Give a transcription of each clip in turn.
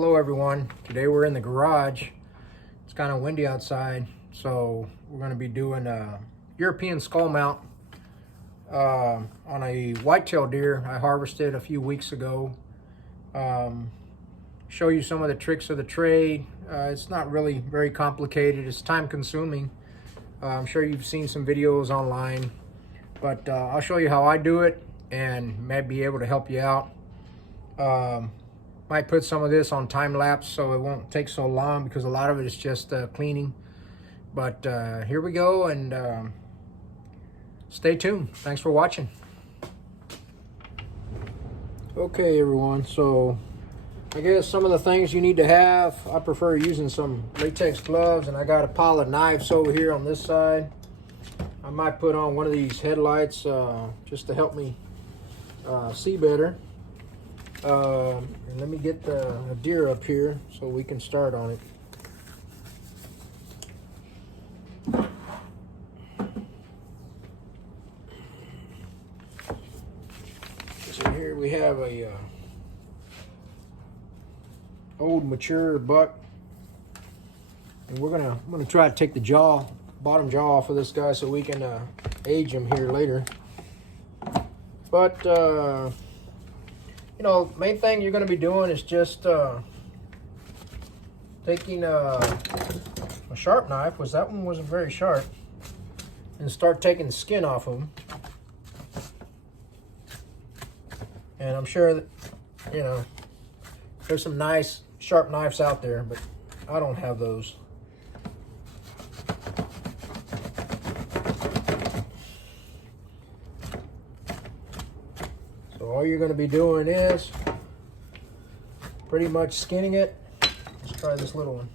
Hello everyone. Today we're in the garage. It's kind of windy outside, so we're going to be doing a European skull mount on a whitetail deer I harvested a few weeks ago. Show you some of the tricks of the trade. It's not really very complicated. It's time consuming. I'm sure you've seen some videos online, but I'll show you how I do it and maybe be able to help you out. Might put some of this on time lapse so it won't take so long because a lot of it is just cleaning. But here we go, and stay tuned. Thanks for watching. Okay everyone, so I guess some of the things you need to have, I prefer using some latex gloves, and I got a pile of knives over here on this side. I might put on one of these headlights just to help me see better. And let me get the deer up here so we can start on it. So here we have a old mature buck, and I'm gonna try to take the bottom jaw off of this guy so we can age him here later. But you know, main thing you're going to be doing is just taking a sharp knife, because that one wasn't very sharp, and start taking the skin off of them. And I'm sure that, you know, there's some nice sharp knives out there, but I don't have those. So all you're going to be doing is pretty much skinning it. Let's try this little one.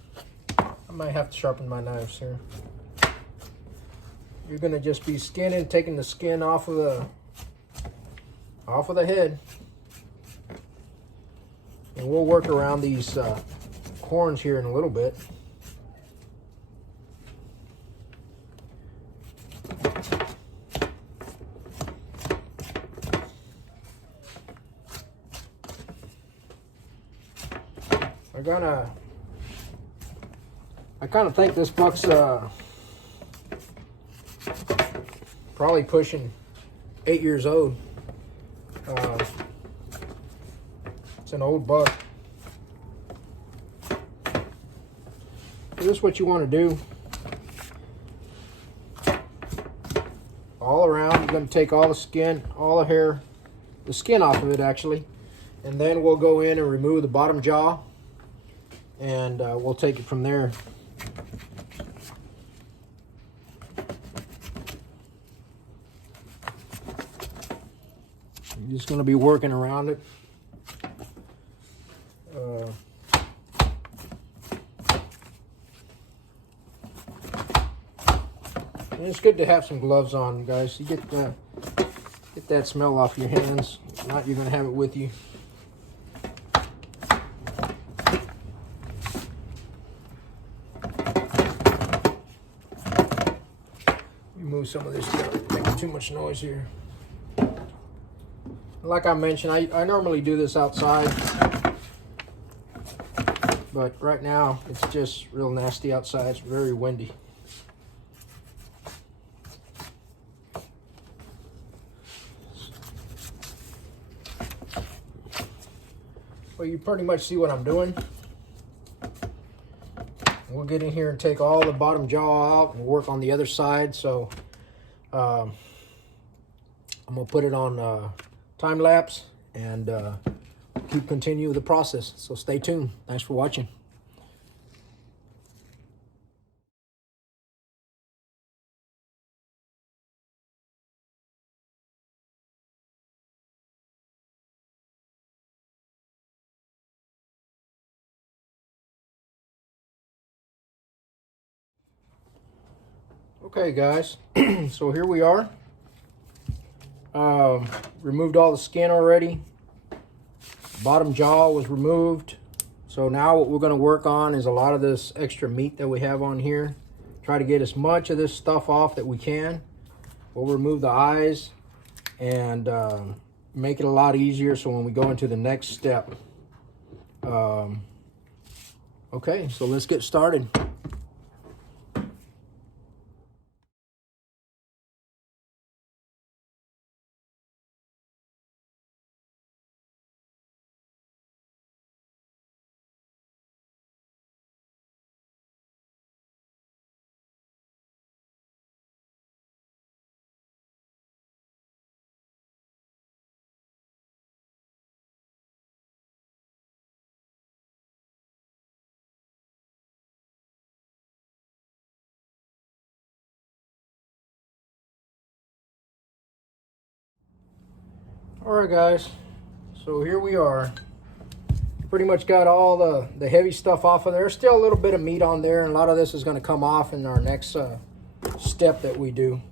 I might have to sharpen my knives here. You're going to just be skinning, taking the skin off of the head. And we'll work around these horns here in a little bit. I kind of think this buck's probably pushing 8 years old. It's an old buck. This is what you want to do. All around, you're going to take all the skin, all the hair, the skin off of it actually, and then we'll go in and remove the bottom jaw, and we'll take it from there. I'm just going to be working around it. And it's good to have some gloves on, guys. You get that smell off your hands. If not, you're going to have it with you. Move some of this stuff, making too much noise here. Like I mentioned, I normally do this outside, but right now it's just real nasty outside. It's very windy. Well, you pretty much see what I'm doing. We'll get in here and take all the bottom jaw out and work on the other side. So I'm gonna put it on time lapse and continue the process. So stay tuned. Thanks for watching. Okay guys, so here we are. Removed all the skin already. Bottom jaw was removed. So now what we're going to work on is a lot of this extra meat that we have on here. Try to get as much of this stuff off that we can. We'll remove the eyes and make it a lot easier so when we go into the next step, Okay, so let's get started. All right, guys, so here we are. Pretty much got all the heavy stuff off of there. There's still a little bit of meat on there, and a lot of this is going to come off in our next step that we do.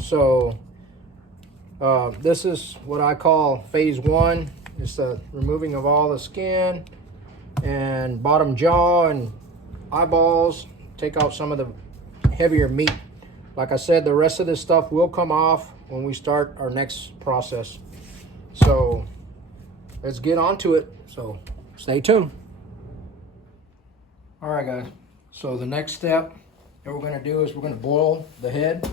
So this is what I call phase one. It's the removing of all the skin and bottom jaw and eyeballs. Take out some of the heavier meat. Like I said, the rest of this stuff will come off when we start our next process. So let's get on to it. So stay tuned. All right, guys. So the next step that we're going to do is we're going to boil the head.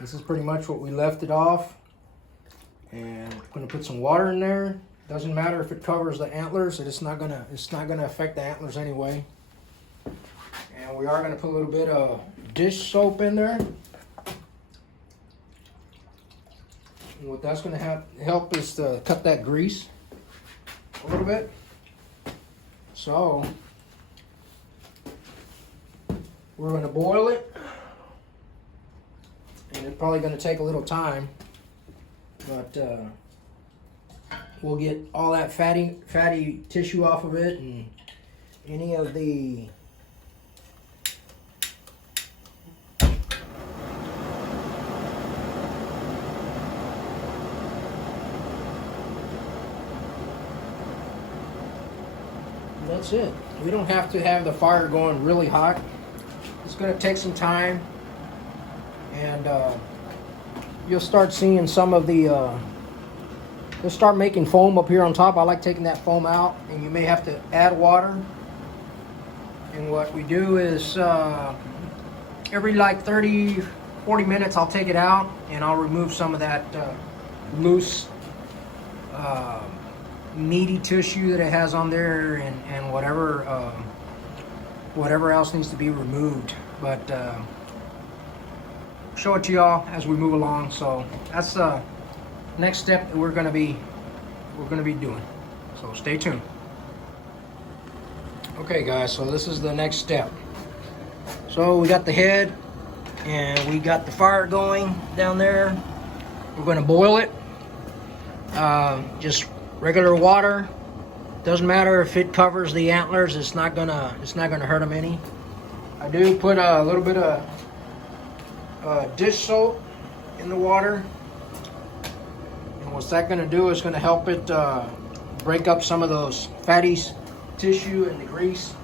This is pretty much what we left it off. And I'm going to put some water in there. Doesn't matter if it covers the antlers. It's not gonna affect the antlers anyway. And we are going to put a little bit of dish soap in there. And what that's going to help is to cut that grease a little bit. So we're going to boil it, and it's probably going to take a little time, but we'll get all that fatty tissue off of it, and any of the that's it. We don't have to have the fire going really hot. It's going to take some time, and you'll start seeing some of the they'll start making foam up here on top. I like taking that foam out, and you may have to add water. And what we do is every like 30-40 minutes I'll take it out and I'll remove some of that loose meaty tissue that it has on there, and whatever else needs to be removed. But show it to y'all as we move along. So that's the next step that we're gonna be doing. So stay tuned. Okay, guys, so this is the next step. So we got the head and we got the fire going down there. We're gonna boil it. Just regular water. Doesn't matter if it covers the antlers. It's not gonna hurt them any. I do put a little bit of dish soap in the water, and what's that gonna do is gonna help it break up some of those fatty tissue and the grease.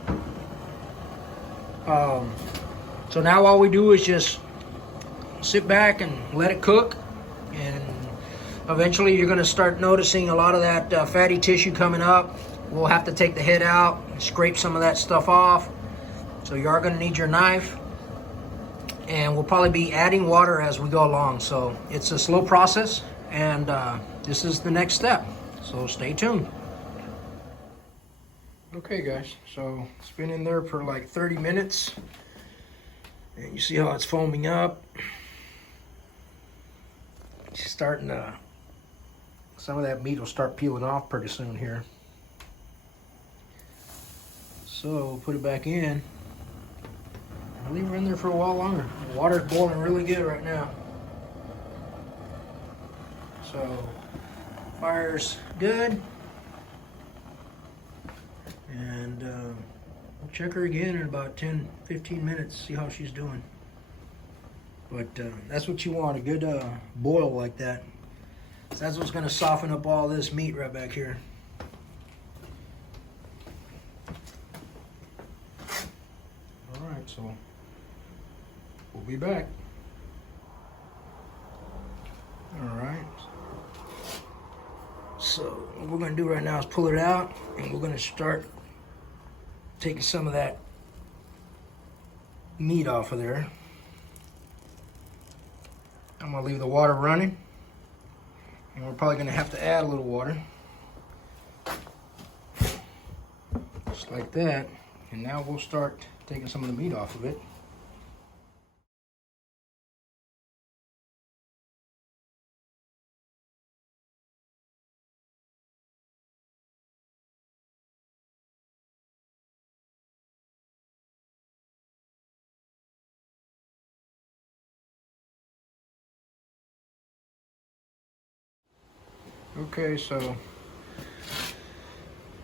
So now all we do is just sit back and let it cook, and eventually you're going to start noticing a lot of that fatty tissue coming up. We'll have to take the head out and scrape some of that stuff off. So you are going to need your knife, and we'll probably be adding water as we go along. So it's a slow process, and this is the next step. So stay tuned. Okay, guys, so it's been in there for like 30 minutes. And you see how it's foaming up. It's starting to, some of that meat will start peeling off pretty soon here. So we'll put it back in. I'll leave her in there for a while longer. The water's boiling really good right now. So fire's good. And I'll check her again in about 10-15 minutes, see how she's doing. But that's what you want, a good boil like that. So that's what's going to soften up all this meat right back here. All right, so we'll be back. All right. So what we're gonna do right now is pull it out, and we're gonna start taking some of that meat off of there. I'm gonna leave the water running, and we're probably gonna have to add a little water. Just like that. And now we'll start taking some of the meat off of it. Okay, so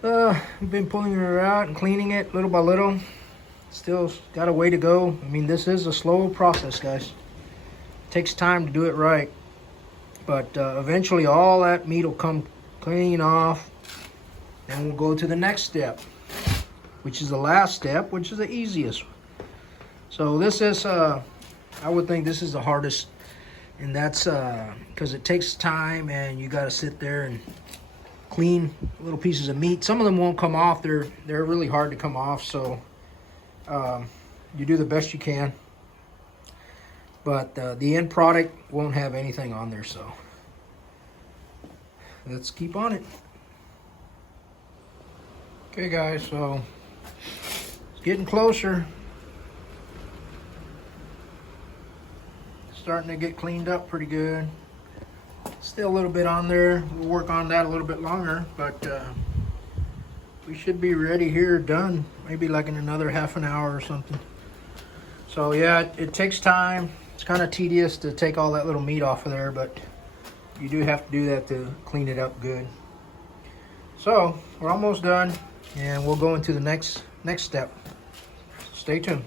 we've been pulling her out and cleaning it little by little. Still got a way to go. I mean, this is a slow process, guys. It takes time to do it right. But eventually all that meat will come clean off. Then we'll go to the next step, which is the last step, which is the easiest. So this is, I would think this is the hardest. And that's because it takes time, and you got to sit there and clean little pieces of meat. Some of them won't come off. They're really hard to come off. So you do the best you can. But the end product won't have anything on there. So let's keep on it. Okay, guys. So it's getting closer. Starting to get cleaned up pretty good. Still a little bit on there. We'll work on that a little bit longer, but we should be ready here, done, maybe like in another half an hour or something. So yeah, it takes time. It's kind of tedious to take all that little meat off of there, but you do have to do that to clean it up good. So we're almost done, and we'll go into the next step. Stay tuned.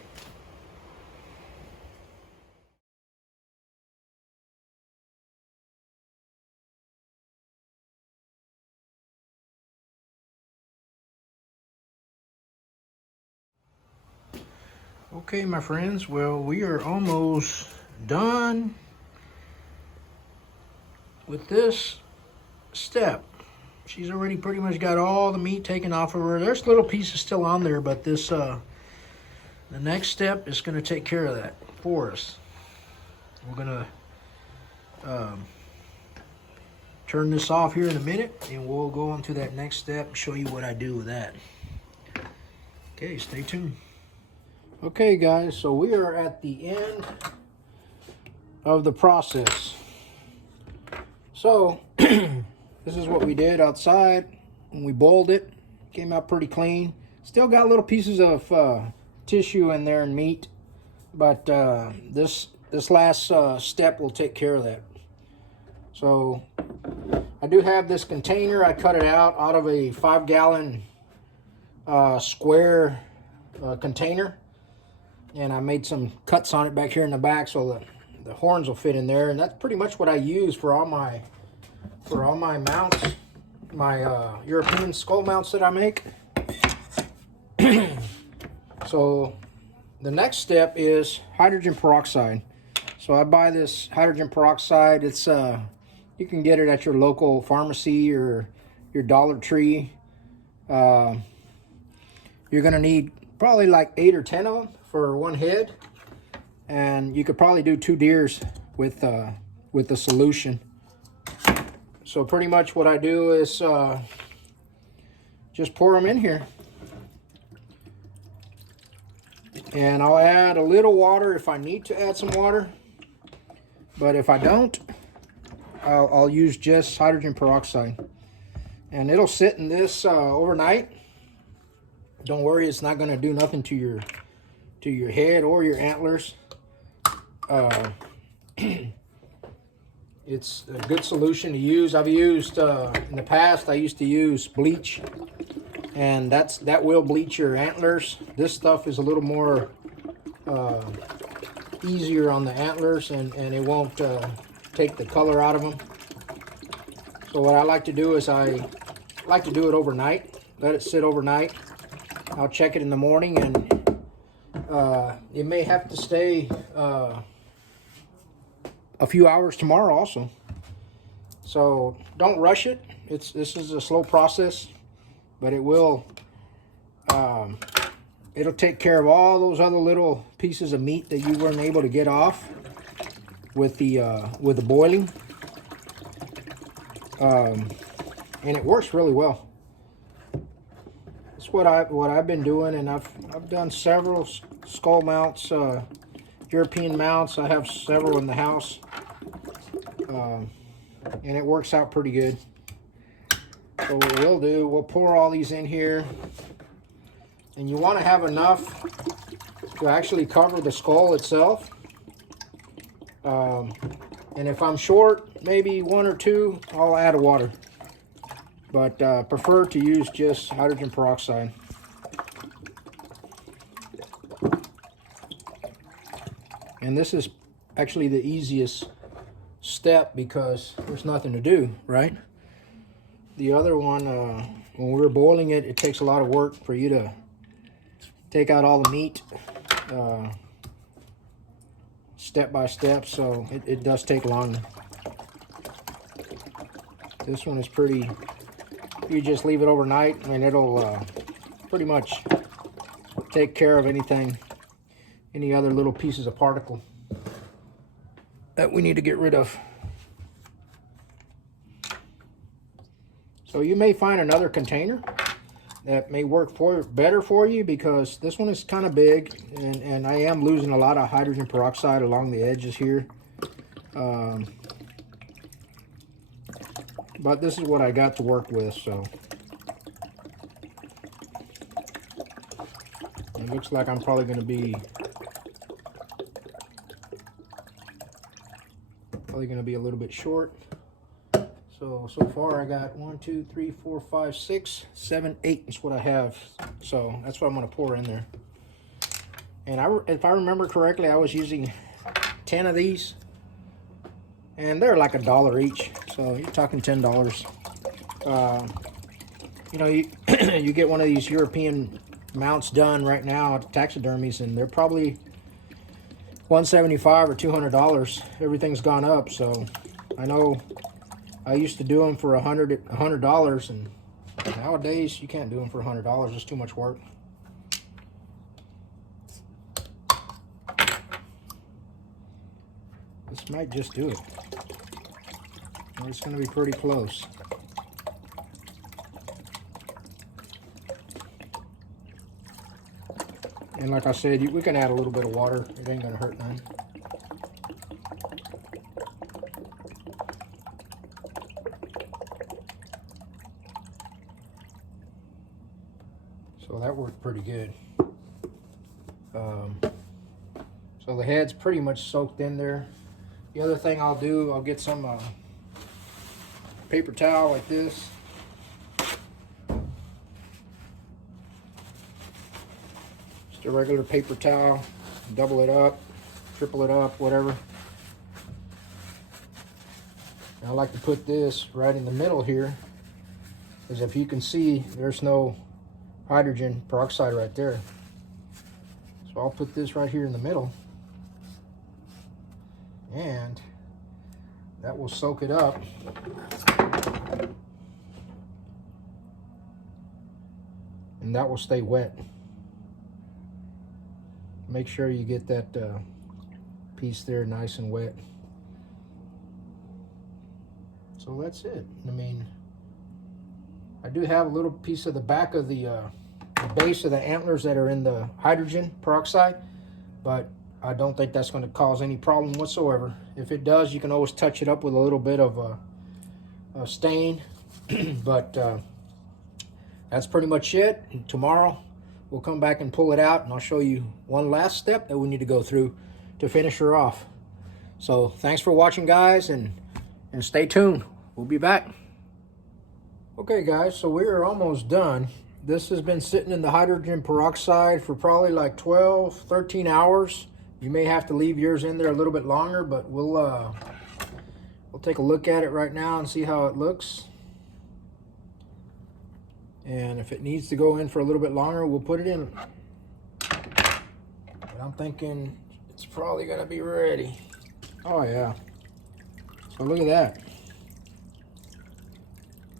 Okay, my friends, well, we are almost done with this step. She's already pretty much got all the meat taken off of her. There's little pieces still on there, but this the next step is going to take care of that for us. We're going to turn this off here in a minute, and we'll go on to that next step and show you what I do with that. Okay, stay tuned. Okay, guys, so we are at the end of the process. So this is what we did outside when we boiled it. Came out pretty clean. Still got little pieces of tissue in there and meat, but this last step will take care of that. So I do have this container. I cut it out of a 5-gallon square container. And I made some cuts on it back here in the back so the horns will fit in there. And that's pretty much what I use for all my mounts, my European skull mounts that I make. So the next step is hydrogen peroxide. So I buy this hydrogen peroxide. It's you can get it at your local pharmacy or your Dollar Tree. You're gonna need probably like 8 or 10 of them for one head, and you could probably do 2 deers with the solution. So pretty much what I do is just pour them in here, and I'll add a little water if I need to add some water, but if I don't, I'll use just hydrogen peroxide, and it'll sit in this overnight. Don't worry, it's not going to do nothing to your head or your antlers. It's a good solution to use. I've used in the past. I used to use bleach, and that will bleach your antlers. This stuff is a little more easier on the antlers, and it won't take the color out of them. So what I like to do is I like to do it overnight. Let it sit overnight. I'll check it in the morning, and it may have to stay a few hours tomorrow also. So don't rush it. this is a slow process, but it will it'll take care of all those other little pieces of meat that you weren't able to get off with the boiling. And it works really well. That's what I've been doing, and I've done several skull mounts, European mounts. I have several in the house, and it works out pretty good. So what we'll do, we'll pour all these in here, and you want to have enough to actually cover the skull itself. And if I'm short, maybe 1 or 2, I'll add a water. But prefer to use just hydrogen peroxide. And this is actually the easiest step because there's nothing to do, right? The other one, when we're boiling it, it takes a lot of work for you to take out all the meat step by step, so it does take longer. This one is pretty, you just leave it overnight and it'll pretty much take care of any other little pieces of particle that we need to get rid of. So you may find another container that may work better for you, because this one is kind of big, and I am losing a lot of hydrogen peroxide along the edges here. But this is what I got to work with, so it looks like I'm probably going to be a little bit short. So far I got 1, 2, 3, 4, 5, 6, 7, 8 is what I have. So that's what I'm going to pour in there. And if I remember correctly, I was using 10 of these, and they're like $1 each. So you're talking $10. You know, you get one of these European mounts done right now at taxidermies, and they're probably $175 or $200. Everything's gone up. So I know I used to do them for $100, and nowadays you can't do them for $100. It's too much work. This might just do it. It's going to be pretty close. And like I said, we can add a little bit of water. It ain't going to hurt none. So that worked pretty good. So the head's pretty much soaked in there. The other thing I'll do, I'll get some paper towel like this. Just a regular paper towel. Double it up, triple it up, whatever. And I like to put this right in the middle here, because if you can see, there's no hydrogen peroxide right there. So I'll put this right here in the middle, and that will soak it up. And that will stay wet. Make sure you get that piece there nice and wet. So that's it. I mean, I do have a little piece of the back of the base of the antlers that are in the hydrogen peroxide, but I don't think that's going to cause any problem whatsoever. If it does, you can always touch it up with a little bit of a stain. But that's pretty much it. And tomorrow we'll come back and pull it out, and I'll show you one last step that we need to go through to finish her off. So thanks for watching, guys, and stay tuned. We'll be back. Okay, guys, so we are almost done. This has been sitting in the hydrogen peroxide for probably like 12, 13 hours. You may have to leave yours in there a little bit longer, but we'll take a look at it right now and see how it looks. And if it needs to go in for a little bit longer, we'll put it in. But I'm thinking it's probably gonna be ready. Oh yeah. So look at that.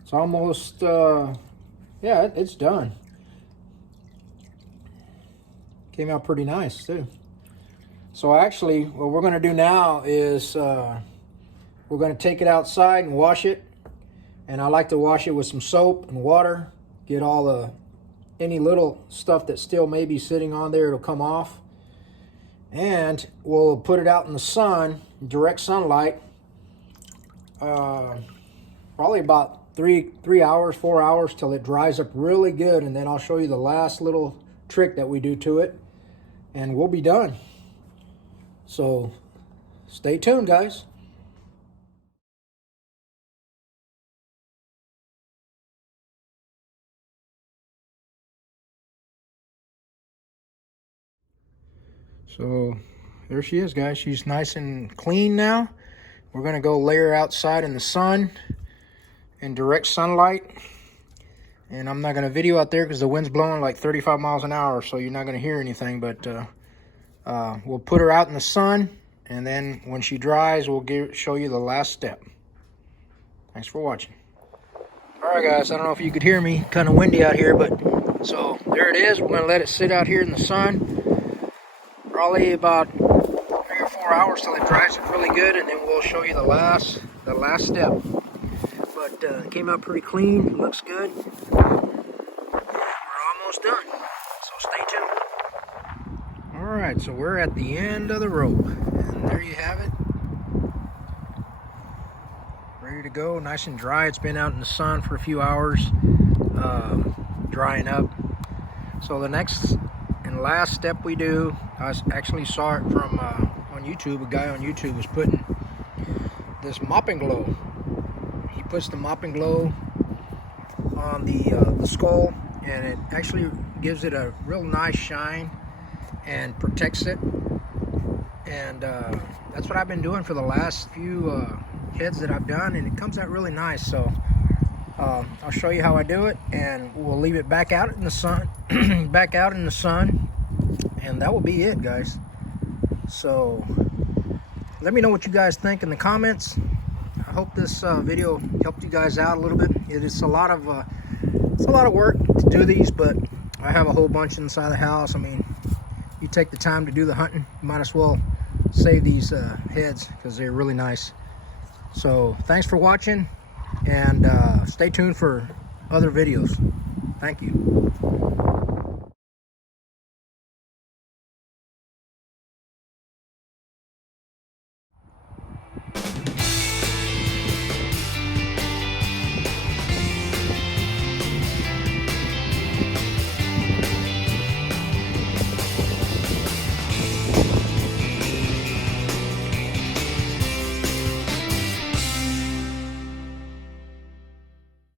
It's almost, yeah, it's done. Came out pretty nice too. So actually, what we're gonna do now is we're gonna take it outside and wash it. And I like to wash it with some soap and water. Get all the, any little stuff that still may be sitting on there, it'll come off. And we'll put it out in the sun, direct sunlight, probably about 3 hours, 4 hours till it dries up really good. And then I'll show you the last little trick that we do to it, and we'll be done. So stay tuned, guys. So there she is, guys. She's nice and clean now. We're gonna go lay her outside in the sun, in direct sunlight. And I'm not gonna video out there because the wind's blowing like 35 miles an hour, so you're not gonna hear anything, but we'll put her out in the sun, and then when she dries, we'll show you the last step. Thanks for watching. All right, guys, I don't know if you could hear me, kind of windy out here, but so there it is. We're gonna let it sit out here in the sun, probably about 3 or 4 hours till it dries up really good, and then we'll show you the last step. But it came out pretty clean, looks good. We're almost done, so stay tuned. All right, so we're at the end of the rope, and there you have it. Ready to go, nice and dry. It's been out in the sun for a few hours, drying up. So the next and last step we do, I actually saw it from on YouTube. A guy on YouTube was putting this mopping glow. He puts the mopping glow on the skull, and it actually gives it a real nice shine and protects it. And that's what I've been doing for the last few heads that I've done, and it comes out really nice. So I'll show you how I do it, and we'll leave it back out in the sun back out in the sun, and that will be it, guys. So let me know what you guys think in the comments. I hope this video helped you guys out a little bit. It is a lot of work to do these, but I have a whole bunch inside the house. I mean, you take the time to do the hunting, you might as well save these heads because they're really nice. So thanks for watching, and stay tuned for other videos. Thank you.